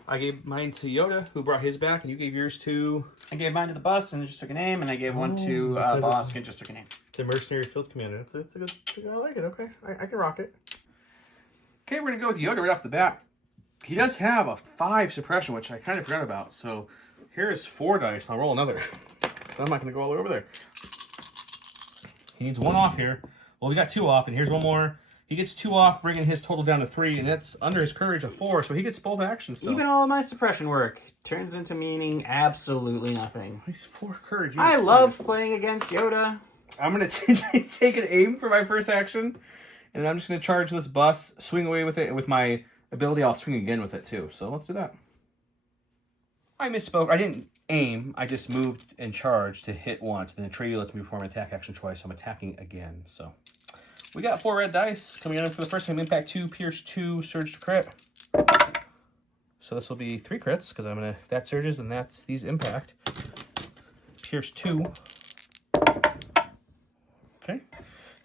I gave mine to Yoda, who brought his back, and you gave yours to... I gave mine to the bus and just took a name, and I gave one to Bosk and just took a name. The Mercenary Field Commander. It's a good... I like it, okay. I can rock it. Okay, we're going to go with Yoda right off the bat. He does have a 5 suppression, which I kind of forgot about, so here's 4 dice, and I'll roll another. So I'm not going to go all the way over there. He needs 1 off here. Well, we got 2 off, and here's 1 more. He gets 2 off, bringing his total down to 3, and that's under his courage of 4, so he gets both actions still. Even all of my suppression work turns into meaning absolutely nothing. He's 4 courage. I love playing against Yoda. I'm going to take an aim for my first action, and then I'm just going to charge this bus, swing away with it, and with my ability, I'll swing again with it too. So let's do that. I misspoke. I didn't aim. I just moved and charged to hit once. Then the trade lets me perform an attack action twice, so I'm attacking again. So we got 4 red dice coming in for the first time. Impact 2, pierce 2, surge to crit. So this will be 3 crits because I'm gonna. That surges and that's these impact. Pierce 2. Okay.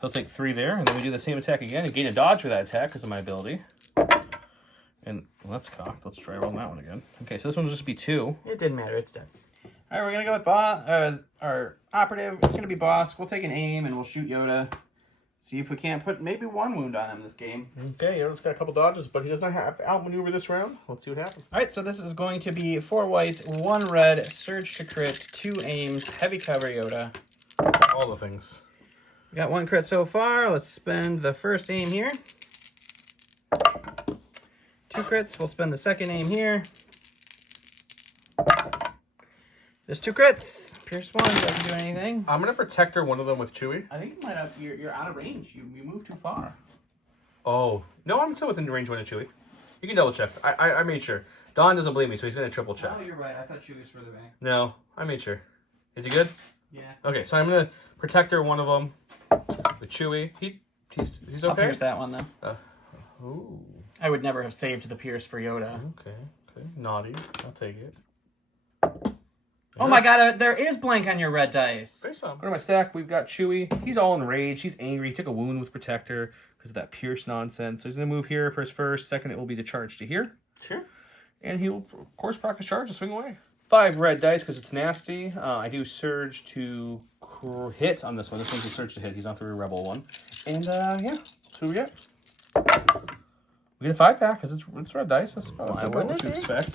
He'll take 3 there, and then we do the same attack again and gain a dodge for that attack because of my ability. And well, that's cocked. Let's try rolling that one again. Okay, so this one will just be 2. It didn't matter. It's done. All right, we're going to go with our operative. It's going to be Bosk. We'll take an aim, and we'll shoot Yoda. See if we can't put maybe 1 wound on him this game. Okay, Yoda's got a couple dodges, but he does not have to outmaneuver this round. Let's see what happens. All right, so this is going to be 4 white, 1 red, surge to crit, 2 aims, heavy cover Yoda. All the things. We got 1 crit so far. Let's spend the first aim here. 2 crits. We'll spend the second aim here. There's 2 crits. Pierce 1 doesn't do anything. I'm gonna protector one of them with Chewie. I think you might have. You're out of range. You moved too far. Oh no, I'm still within range 1 of Chewie. You can double check. I made sure. Don doesn't believe me, so he's gonna triple check. Oh, you're right. I thought Chewie was further back. No, I made sure. Is he good? Yeah. Okay, so I'm gonna protector one of them. The Chewie. He's I'll okay. pierce that one though. Ooh. I would never have saved the pierce for Yoda. Okay. Naughty. I'll take it. Oh my god, there is blank on your red dice. Go to my stack. We've got Chewie. He's all enraged. He's angry. He took a wound with protector because of that pierce nonsense. So he's gonna move here for his first. Second, it will be the charge to here. Sure. And he will, of course, proc his charge and swing away. 5 red dice because it's nasty. I do surge to hit on this one. This one's a surge to hit. He's not the rebel one. And yeah, so we get. We get a 5-pack because it's red dice. That's what you expect.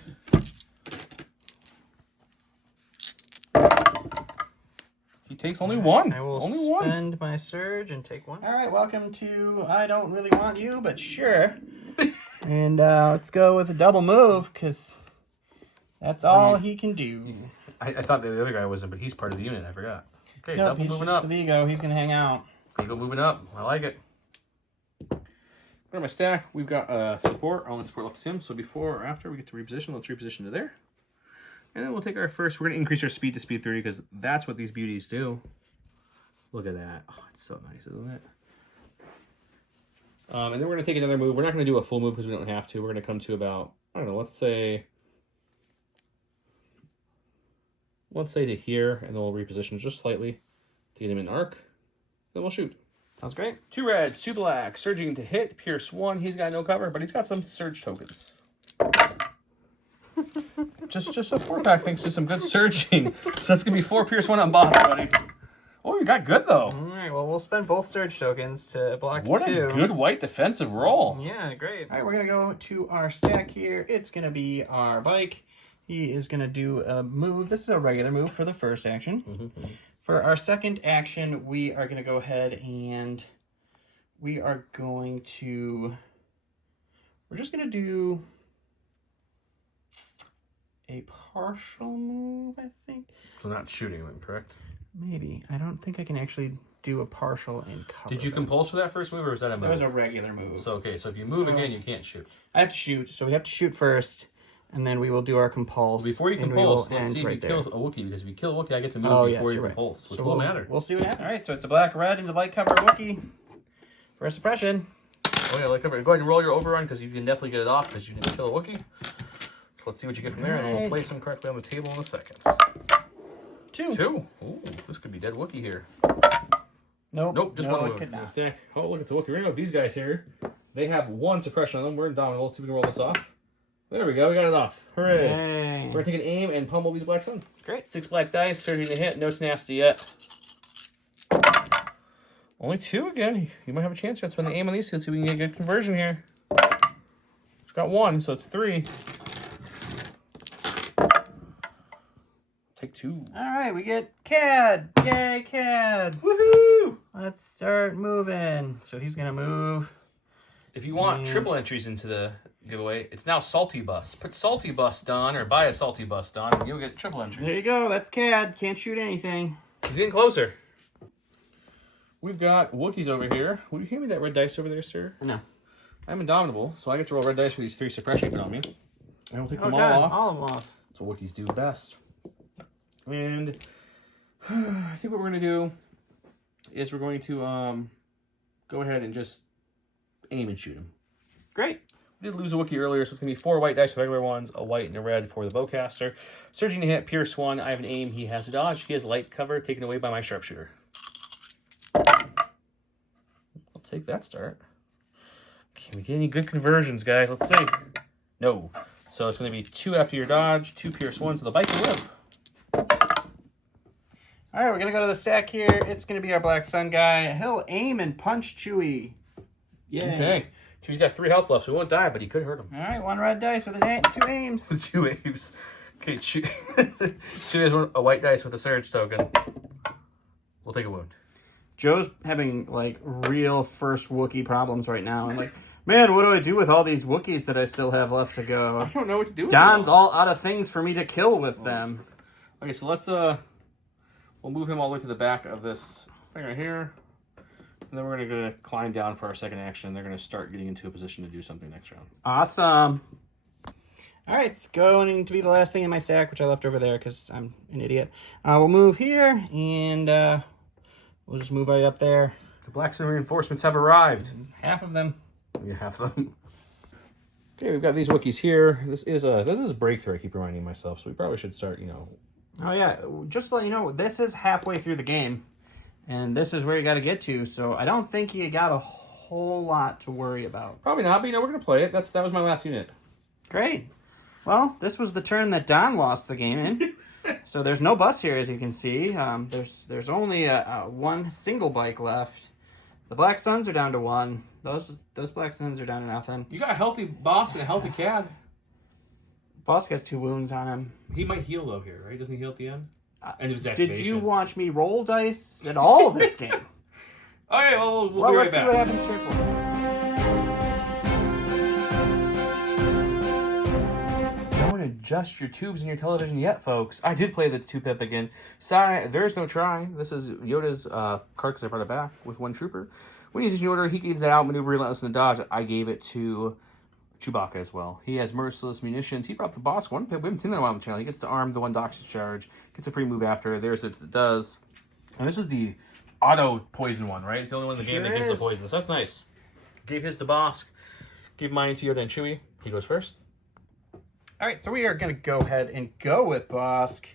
He takes only one. I will only one. spend my surge and take one. All right, welcome to I don't really want you, but sure. And let's go with a double move because that's all he can do. I thought the other guy wasn't, but he's part of the unit. I forgot. Okay, Nope, double he's moving just up. the Vigo. He's gonna hang out. Vigo moving up. I like it. Go to my stack. We've got support. Only support left to him. So before or after we get to reposition, let's reposition to there. And then we'll take our first. We're going to increase our speed to speed 30 because that's what these beauties do. Look at that. Oh, it's so nice, isn't it? And then we're going to take another move. We're not going to do a full move because we don't have to. We're going to come to about, I don't know, let's say to here. And then we'll reposition just slightly to get him in arc. Then we'll shoot. Sounds great. 2 reds, 2 blacks, surging to hit, pierce 1. He's got no cover, but he's got some surge tokens. just a 4-pack thanks to some good surging. So that's gonna be 4 pierce 1 on Bosk, buddy. Oh, you got good though. All right, well we'll spend both surge tokens to block What 2. a good white defensive roll. Yeah, great. All right, we're gonna go to our stack here. It's gonna be our bike. He is gonna do a move. This is a regular move for the first action. For our second action, we are going to go ahead and we are going to, we're just going to do a partial move, I think. So not shooting them, correct? Maybe. I don't think I can actually do a partial and cover. Did you them. compulse for that first move, or was that a move? That was a regular move. So, okay, so if you move again, you can't shoot. I have to shoot, so we have to shoot first. And then we will do our compulse. Before you compulse, let's see if you kill a Wookiee. Because if you kill a Wookiee, I get to move before you compulse, which will matter. We'll see what happens. All right, so it's a black-red into light cover Wookiee for a suppression. Oh yeah, light cover. Go ahead and roll your overrun because you can definitely get it off because you didn't kill a Wookiee. So let's see what you get from there, and we'll place them correctly on the table in a second. 2. Ooh, this could be dead Wookiee here. Nope, just one move. Oh, look, it's a Wookiee. We're going to go with these guys here. They have 1 suppression on them. We're indomitable. Let's see if we can roll this off. There we go. We got it off. Hooray. Yay. We're going to take an aim and pummel these black suns. Great. 6 black dice, surging to hit. No nasty yet. Only 2 again. You might have a chance here. Let's spend the aim on these two. Let's see if we can get a good conversion here. It's got 1, so it's 3. Take 2. All right, we get Cad. Yay, Cad. Woohoo! Let's start moving. So he's going to move. If you want triple entries into the giveaway, it's now Salty Bus. Put Salty Bus Don or buy a Salty Bus Don and you'll get triple entries. There you go. That's Cad. Can't shoot anything. He's getting closer. We've got Wookiees over here. Will you hand me that red dice over there, sir? No. I'm indomitable, so I get to roll red dice for these 3 suppression you put on me. I will take them all off. All of them off. That's what Wookiees do best. And I think what we're going to do is we're going to go ahead and just aim and shoot him. Great. We did lose a Wookiee earlier, so it's going to be 4 white dice for regular ones, a white and a red for the bowcaster. Surging to hit, pierce 1. I have an aim. He has a dodge. He has light cover taken away by my sharpshooter. I'll take that start. Can we get any good conversions, guys? Let's see. No. So it's going to be 2 after your dodge, 2 pierce 1, so the bike can live. All right, we're going to go to the stack here. It's going to be our Black Sun guy. He'll aim and punch Chewie. Yay. Okay. Chewie's got 3 health left, so he won't die, but he could hurt him. All right, 1 red dice with 2 aims. 2 aims. Okay, Chewie has a white dice with a surge token. We'll take a wound. Joe's having, like, real first Wookiee problems right now. I'm like, man, what do I do with all these Wookiees that I still have left to go? I don't know what to do with Don's them. all out of things for me to kill with them. Okay, so let's we'll move him all the way to the back of this thing right here. And then we're gonna climb down for our second action. They're gonna start getting into a position to do something next round. Awesome. All right, it's going to be the last thing in my stack, which I left over there because I'm an idiot. We'll move here, and we'll just move right up there. The Blackstone reinforcements have arrived. Half of them. You have them. Okay, we've got these Wookiees here. This is breakthrough. I keep reminding myself, so we probably should start. Oh yeah, just to let you know, this is halfway through the game, and this is where you got to get to. So I don't think you got a whole lot to worry about. Probably not, but we're gonna play it. That was my last unit. Great. Well, this was the turn that Don lost the game in. So there's no bus here, as you can see. There's only one single bike left. The Black Suns are down to 1. Those Black Suns are down to nothing. You got a healthy Bosk and a healthy Cad. Bosk has 2 wounds on him. He might heal though here, right? Doesn't he heal at the end? And his Did activation. you watch me roll dice at all this game? Okay, well, we'll be right let's back. see what happens circle. Don't adjust your tubes in your television yet, folks. I did play the 2-pip again. There's no try. This is Yoda's card because I brought it back with 1 trooper. When he uses an order, he gains that outmaneuver, relentless, and dodge. I gave it to Chewbacca as well. He has merciless munitions. He brought up the Bosk 1-pip. We haven't seen that in a while on the channel. He gets to arm the 1 Dox charge, gets a free move after. There's what it does. And this is the auto poison one, right? It's the only one in the game that gives the poison. So that's nice. Gave his to Bosk. Gave mine to Yoda and Chewie. He goes first. All right, so we are going to go ahead and go with Bosk.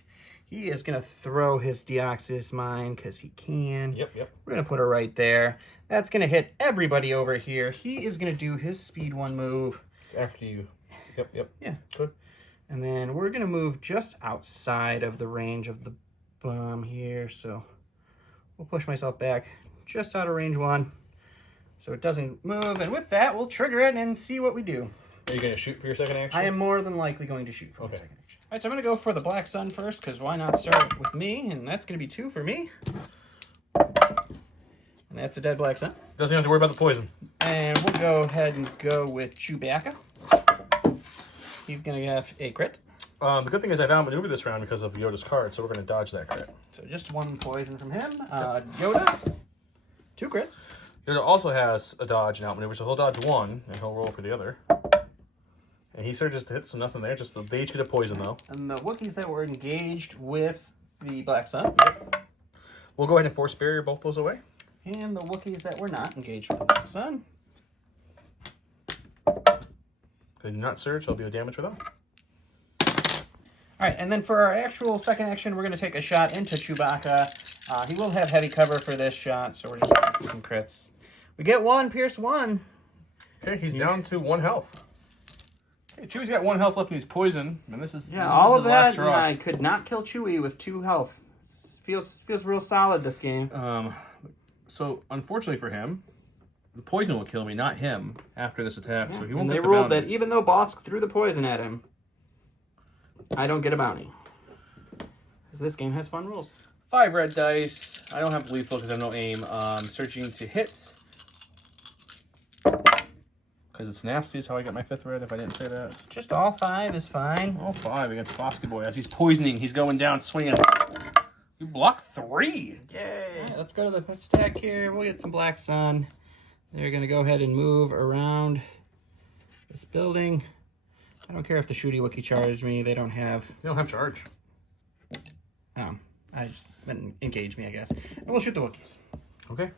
He is going to throw his Deoxys Mine because he can. Yep. We're going to put her right there. That's going to hit everybody over here. He is going to do his speed 1 move. After you. Yep. Yeah. Good. And then we're going to move just outside of the range of the bomb here. So we'll push myself back just out of range 1 so it doesn't move. And with that, we'll trigger it and see what we do. Are you going to shoot for your second action? I am more than likely going to shoot for my Okay. second action. All right, so I'm going to go for the Black Sun first, because why not start with me? And that's going to be 2 for me. And that's a dead Black Sun. Doesn't have to worry about the poison. And we'll go ahead and go with Chewbacca. He's going to have a crit. The good thing is I've outmaneuvered this round because of Yoda's card, so we're going to dodge that crit. So just 1 poison from him. Yoda, 2 crits. Yoda also has a dodge and outmaneuver, so he'll dodge 1, and he'll roll for the other. And he surges to hit, so nothing there. Just they each get a poison, though. And the Wookiees that were engaged with the Black Sun. We'll go ahead and force barrier both those away. And the Wookiees that were not engaged with the Black Sun. They do not surge, so I'll do damage for them. All right, and then for our actual second action, we're going to take a shot into Chewbacca. He will have heavy cover for this shot, so we're just going to do some crits. We get 1, pierce 1. Okay, he's down to 1 health. Hey, Chewie's got 1 health left and he's poisoned. And this is All this of is his last that, straw. and I could not kill Chewie with 2 health. Feels real solid, this game. So, unfortunately for him, the poison will kill me, not him, after this attack. So he won't And they get the ruled bounty. that even though Bosk threw the poison at him, I don't get a bounty. Because this game has fun rules. 5 red dice. I don't have lethal because I have no aim. Searching to hit. Because it's nasty is how I got my 5th red, if I didn't say that. Just all 5 is fine. All 5 against Bosky Boy. As he's poisoning, he's going down swinging. You block 3. Yay. Right, let's go to the stack here. We'll get some Black Sun. They're going to go ahead and move around this building. I don't care if the shooty Wookiee charged me. They don't have... You don't have charge. I just went engage me, I guess. And we'll shoot the Wookiees. Okay.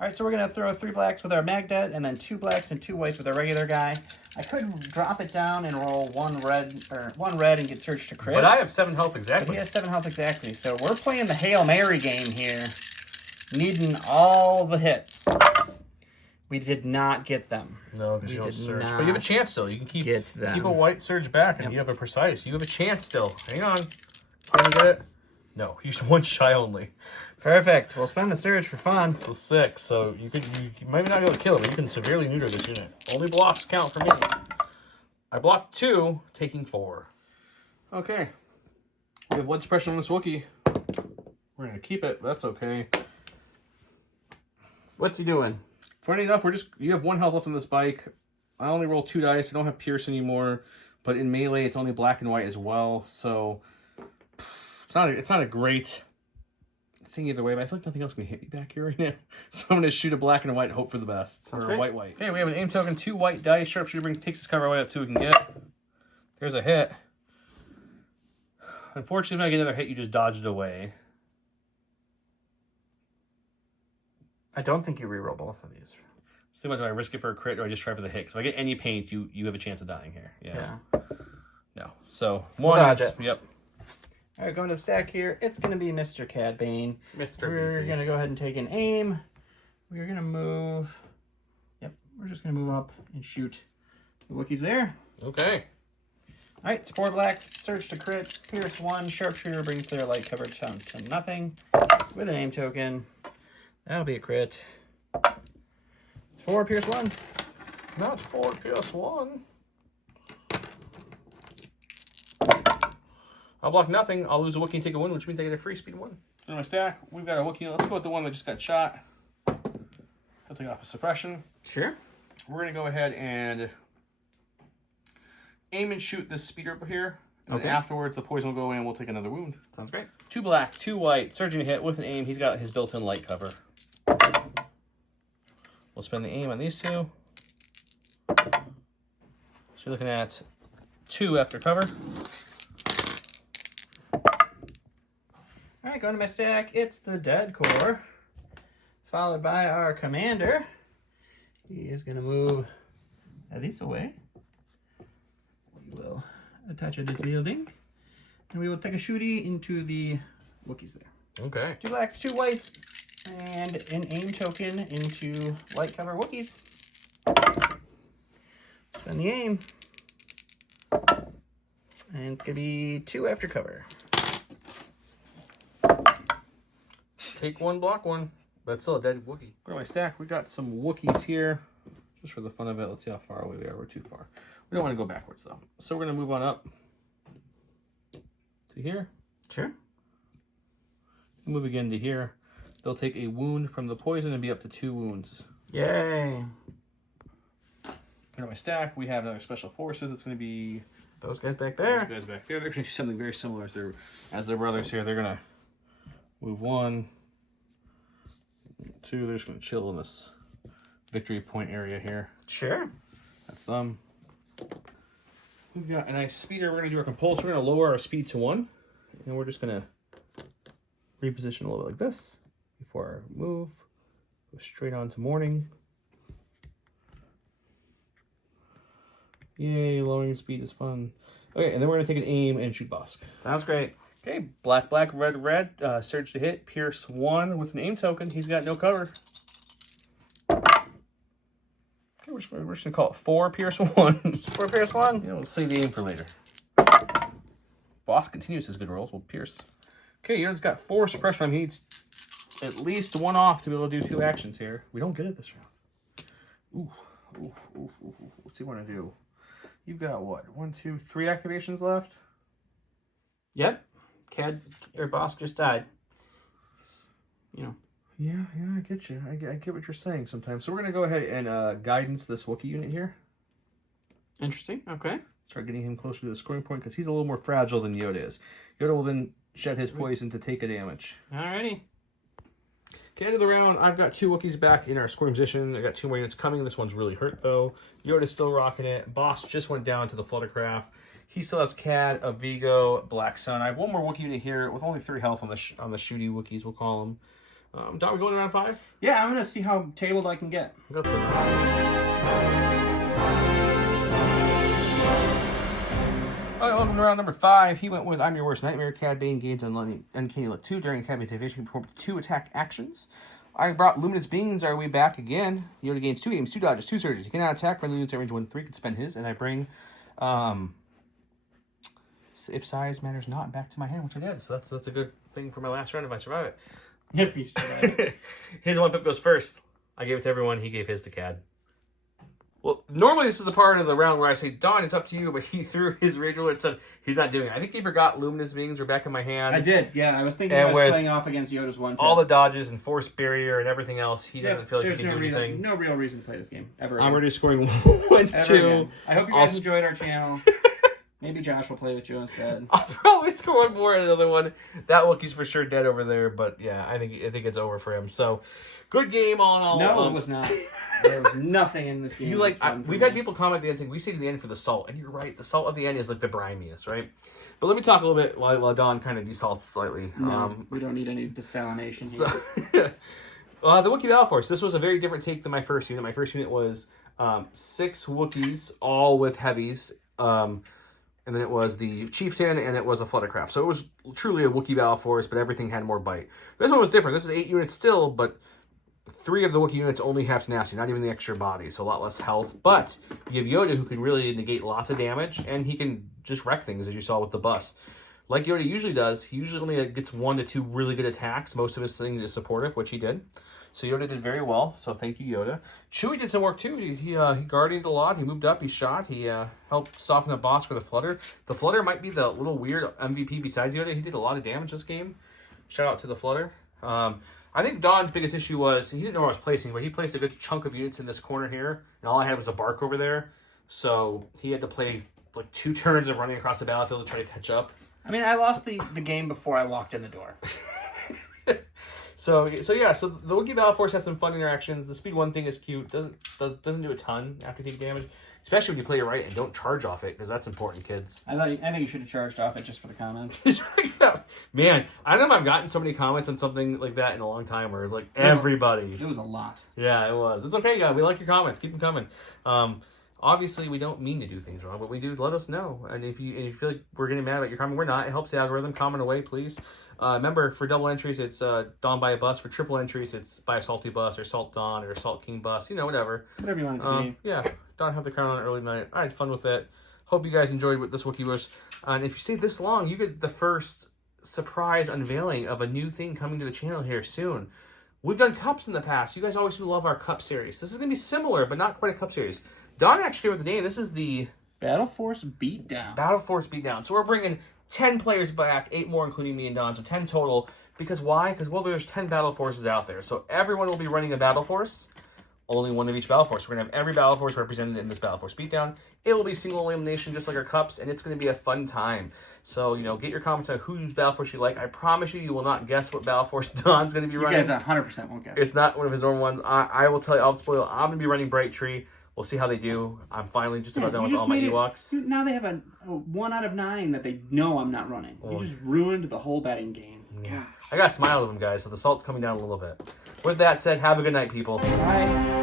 All right, so we're going to throw 3 blacks with our Magdet, and then 2 blacks and 2 whites with our regular guy. I could drop it down and roll 1 red and get searched to crit. But I have 7 health But exactly. he has 7 health exactly. So we're playing the Hail Mary game here, needing all the hits. We did not get them. No, because We you don't did surge. not But you have a chance still. You can keep get them. a white surge back, and you have a precise. You have a chance still. Hang on. Can you get it? No, you just 1 shy only. Perfect. We'll spend the surge for fun. So 6. So you might not be able to kill it, but you can severely neuter this unit. Only blocks count for me. I blocked 2, taking 4. Okay. We have 1 suppression on this Wookiee. We're gonna keep it. But that's okay. What's he doing? Funny enough, you have 1 health left on this bike. I only roll 2 dice. I don't have Pierce anymore. But in melee, it's only black and white as well. So it's not a great thing either way. But I feel like nothing else can hit me back here right now. So I'm gonna shoot a black and a white and hope for the best. Sounds or great. a white. Okay, we have an aim token, 2 white dice. Sharpshooter takes his cover away at 2 we can get. Here's a hit. Unfortunately, when I get another hit, you just dodged away. I don't think you reroll both of these. So do I risk it for a crit or I just try for the hit? So if I get any paint, you have a chance of dying here. Yeah. No. So one. Dodge it. Yep. All right, going to the stack here. It's going to be Mr. Cad Bane. We're going to go ahead and take an aim. We're going to move. Yep, we're just going to move up and shoot the Wookiees there. Okay. All right, support blacks, surge to crit, pierce 1, sharpshooter brings their light coverage down to nothing with an aim token. That'll be a crit. It's 4, pierce 1. Not 4 PS1. I'll block nothing. I'll lose a Wookiee and take a 1, which means I get a free speed 1. In my stack, we've got a Wookiee. Let's go with the one that just got shot. He'll take off a suppression. Sure. We're going to go ahead and aim and shoot this speeder up here. And then afterwards, the poison will go away and we'll take another wound. Sounds great. 2 black, 2 white. Surging hit with an aim. He's got his built-in light cover. We'll spend the aim on these 2. So you're looking at 2 after cover. All right, going to my stack. It's the Dead Core, followed by our commander. He is going to move these away. We will attach a diswielding, and we will take a shooty into the Wookiees there. Okay. 2 blacks, 2 whites, and an aim token into light cover Wookiees. Spend the aim. And it's going to be 2 after cover. Take 1, block 1. That's still a dead Wookiee. Go to my stack. We got some Wookiees here. Just for the fun of it. Let's see how far away we are. We're too far. We don't want to go backwards, though. So we're going to move on up to here. Sure. Move again to here. They'll take a wound from the poison and be up to 2 wounds. Yay. Go to my stack. We have another special forces. It's going to be Those guys back there. those guys back there. They're going to do something very similar as their brothers here. They're going to move 1, 2. They're just going to chill in this victory point area here. Sure. That's them. We've got a nice speeder. We're going to do our compulsion. We're going to lower our speed to 1. And we're just going to reposition a little bit like this before our move. Go straight on to morning. Yay, lowering speed is fun. Okay, and then we're going to take an aim and shoot Bosk. Sounds great. Okay, black, black, red, red. Surge to hit. Pierce 1 with an aim token. He's got no cover. Okay, we're just going to call it 4, pierce 1. 4, pierce 1. Yeah, we'll save the aim for later. Bosk continues his good rolls. We'll pierce. Okay, Yoda's got 4 suppression. He needs at least 1 off to be able to do 2 actions here. We don't get it this round. Ooh. What's he want to do? You've got what? 1, 2, 3 activations left? Yep. Cad or Bosk just died. You know. Yeah, I get you. I get what you're saying sometimes. So we're going to go ahead and guidance this Wookiee unit here. Interesting. Okay. Start getting him closer to the scoring point because he's a little more fragile than Yoda is. Yoda will then shed his poison to take a damage. Alrighty. Okay, end of the round. I've got 2 Wookiees back in our scoring position. I got 2 more units coming. This one's really hurt, though. Yoda's still rocking it. Bosk just went down to the Fluttercraft. He still has Cad, a Vigo, Black Sun. I have 1 more Wookiee unit here with only 3 health on the shooty Wookiees, we'll call them. Don, we going to round 5? Yeah, I'm going to see how tabled I can get. Go through. All right, welcome to round number 5. He went with I'm Your Worst Nightmare. Cad Bane gains Uncanny Look 2 during Cad Bane's activation. He performed 2 attack actions. I brought Luminous Beings our way back again. Yoda gains 2 aims, 2 dodges, 2 surges. He cannot attack. Friendly units at range 1-3 can spend his. And I bring If Size Matters Not back to my hand, which I did. So that's a good thing for my last round if I survive it. If you survive it. His 1 pip goes first. I gave it to everyone. He gave his to Cad. Well, normally this is the part of the round where I say, Don, it's up to you, but he threw his rage roller and said he's not doing it. I think he forgot Luminous Beings were back in my hand. I did, yeah. I was thinking And I was with playing off against Yoda's 1. all the dodges and force barrier and everything else, he doesn't feel like he there's can do anything. no real reason to play this game ever. I'm again. already scoring 1, Ever 2. again. I hope you guys enjoyed our channel. Maybe Josh will play with you instead. I'll probably score one more and another one. That Wookiee's for sure dead over there, but yeah, I think it's over for him. So, good game on all. No, it was not. There was nothing in this game. We've had people comment at the end saying we say to the end for the salt, and you're right. The salt of the end is like the brimiest, right? But let me talk a little bit while Don kind of desalts slightly. No, we don't need any desalination here. So, the Wookiee Battle Force. This was a very different take than my first unit. My first unit was 6 Wookiees, all with heavies. And then it was the Chieftain, and it was a Fluttercraft. So it was truly a Wookiee Battle Force, but everything had more bite. This one was different. This is 8 units still, but 3 of the Wookiee units only have tenacity, not even the extra body, so a lot less health. But you have Yoda, who can really negate lots of damage, and he can just wreck things, as you saw with the bus. Like Yoda usually does, he usually only gets 1 to 2 really good attacks. Most of his things is supportive, which he did. So Yoda did very well, so thank you, Yoda. Chewie did some work, too. He guardianed a lot. He moved up. He shot. He helped soften the Bosk with the Flutter. The Flutter might be the little weird MVP besides Yoda. He did a lot of damage this game. Shout out to the Flutter. I think Don's biggest issue was he didn't know where I was placing, but he placed a good chunk of units in this corner here, and all I had was a Bark over there. So he had to play like 2 turns of running across the battlefield to try to catch up. I mean, I lost the game before I walked in the door. So the Wookiee Battle Force has some fun interactions. The Speed 1 thing is cute. Doesn't do a ton after you take damage, especially when you play it right and don't charge off it, because that's important, kids. I think you should have charged off it just for the comments. Man, I don't know if I've gotten so many comments on something like that in a long time, where it's like everybody. It was a lot. Yeah, it was. It's okay, guys. We like your comments. Keep them coming. Obviously, we don't mean to do things wrong, but we do. Let us know. And if you feel like we're getting mad about your comment, we're not. It helps the algorithm. Comment away, please. Remember, for double entries, it's Dawn by a bus. For triple entries, it's by a Salty bus, or Salt Dawn, or Salt King bus. You know, whatever. Whatever you want it to be. Yeah, Dawn had the crown on early night. I had fun with it. Hope you guys enjoyed what this Wookiee was. And if you stay this long, you get the first surprise unveiling of a new thing coming to the channel here soon. We've done cups in the past. You guys always love our cup series. This is going to be similar, but not quite a cup series. Don actually came with the name. This is the Battle Force Beatdown. Battle Force Beatdown. So we're bringing 10 players back, 8 more including me and Don, so 10 total. Because why? Because, well, there's 10 Battle Forces out there. So everyone will be running a Battle Force. Only one of each Battle Force. We're going to have every Battle Force represented in this Battle Force Beatdown. It will be single elimination just like our cups, and it's going to be a fun time. So, get your comments on whose Battle Force you like. I promise you will not guess what Battle Force Don's going to be running. You guys 100% won't guess. It's not one of his normal ones. I will tell you, I'll spoil it. I'm going to be running Bright Tree. We'll see how they do. I'm finally just about done with all my Ewoks. Now they have a 1 out of 9 that they know I'm not running. You just ruined the whole betting game. I got to smile with them, guys, so the salt's coming down a little bit. With that said, have a good night, people. Bye.